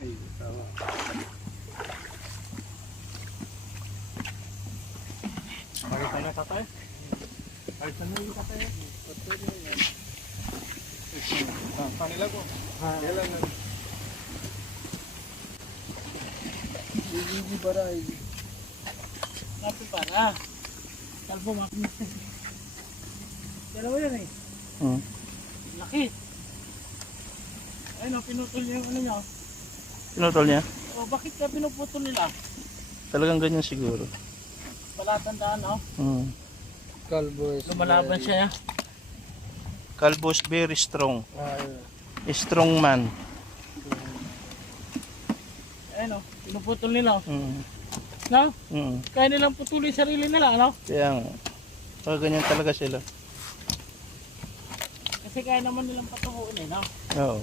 Ay, tama. Palitan na tatay. Palitan na yung tatay. Kanila ko. Kailan na? Hindi baray. Kapi para. Kalbo makinis. Dalawa yan eh. Laki. Ayun o, pinutol niya yung ano niya. Pinutol niya? O, bakit ka pinuputol nila? Talagang ganyan siguro. Palatandaan o. Kalbo is Lumalaban siya. Kalbo's very strong. Ay, Strong man. Ayun o, pinuputol nila o. Mm. No? Mm. Kaya nilang putulin sarili nila, ano? Kaya nga. Pag ganyan talaga sila. Kasi kaya naman nilang patubuin eh, no? Oo.